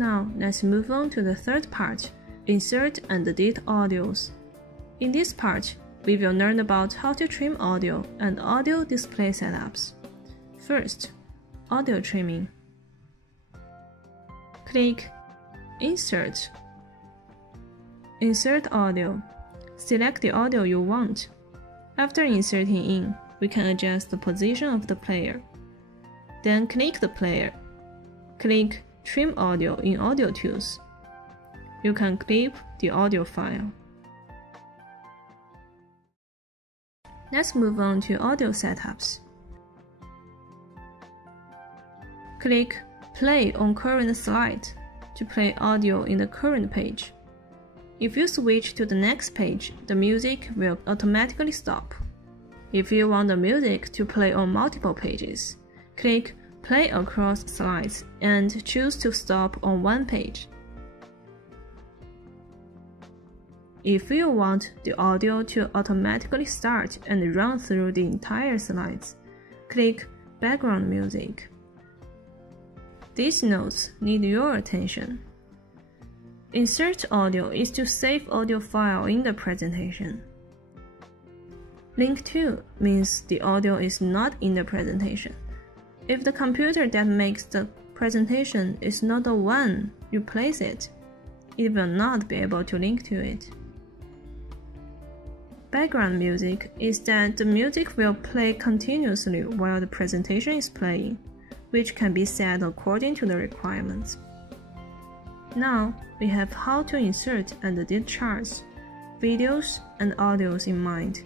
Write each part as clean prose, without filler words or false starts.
Now, let's move on to the third part, insert and edit audios. In this part, we will learn about how to trim audio and audio display setups. First, audio trimming. Click Insert. Insert audio. Select the audio you want. After inserting in, we can adjust the position of the player. Then click the player. Click Trim Audio in Audio Tools. You can clip the audio file. Let's move on to audio setups. Click Play on current slide to play audio in the current page. If you switch to the next page, the music will automatically stop. If you want the music to play on multiple pages, click Play across slides and choose to stop on one page. If you want the audio to automatically start and run through the entire slides, click Background Music. These notes need your attention. Insert audio is to save audio file in the presentation. Link to means the audio is not in the presentation. If the computer that makes the presentation is not the one you place it, it will not be able to link to it. Background music is that the music will play continuously while the presentation is playing, which can be set according to the requirements. Now, we have how to insert and edit charts, videos, and audios in mind.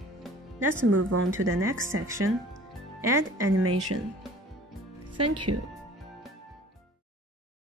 Let's move on to the next section, Add Animation. Thank you.